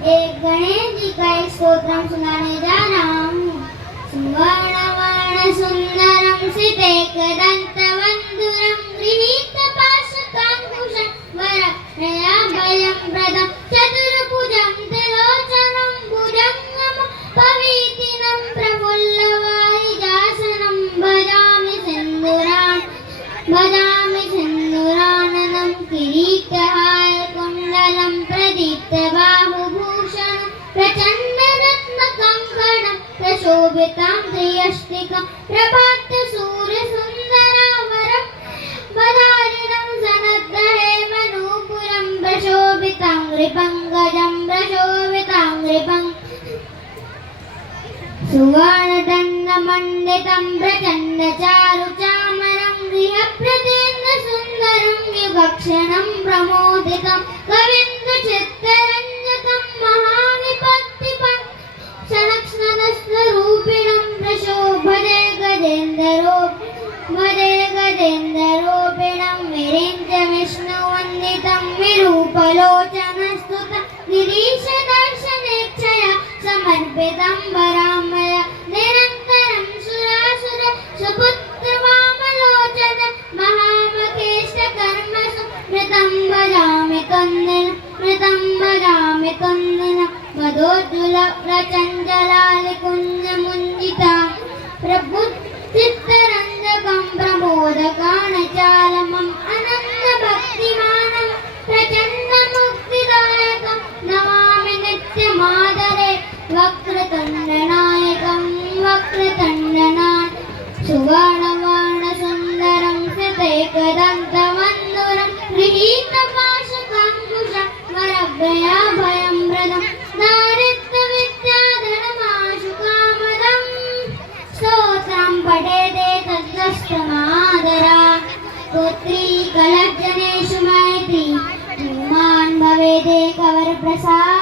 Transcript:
एक गणेश जी का एक स्तोत्र सुनाने जा रहा हूँ। सुवर्णवर्ण सुंदरम सितेकदन्तवन्धुरं गृहीतपाशकाङ्कुशं वरदयाभयं प्रदं चतुर्भुजं त्रिलोचनं भुजङ्गं पवीतिनं प्रफुल्लवारिजासनं भजामि सिन्दूराननं किरीटहारकुण्डलं प्रदीप्तबाहुभूषणं प्रचण्डरत्नकङ्कणं प्रशोभितां त्रियष्टिकां प्रभातसूर्यसुन्दरावरं वदारिणं सनद्धहेमनूपुरं प्रशोभितां नृपङ्कजं सुवर्णदण्डमण्डितं प्रचण्डचारुचामरं गृहप्रदेन्द्रसुन्दरं युगक्षणं प्रमोदितं कवीन्द्रचित्तरञ्जतं महाविपत्तिपं क्षणक्षणस्वरूपिणं प्रशोभते गजेन्द्ररूपिणं विरिञ्चविष्णुवन्दितं विरूपलोचनस्तुतं गिरीशदर्शनेच्छया समर्पितं वरामय निरन्तरं सुरासुर सुपुत्रवामलोचन महामखेष्टकर्मसु मृतं भजामि कन्दिन मदोज्ज्वलप्रचञ्चलालिकुञ्जमुञ्जिता प्रबुद्धिचित्तरञ्जकं प्रमोदगानचालमम् अनन्तभक्तिमानं प्रचण्डमुक्तिदायकं नमामि नित्यमादरे वक्रतुण्डनायकं सुवर्णवर्णसुन्दरं सितेकदन्तवन्धुरं गृहीतपाशकाङ्कुशं वरदयाभयं प्रदं दारिद्र्यविद्याधनमाशुकामदं स्तोत्रं पठेते तद्दष्टमादरा पुत्री कलज्जनेषु मैत्री धूमान् भवेदेकवरप्रसाद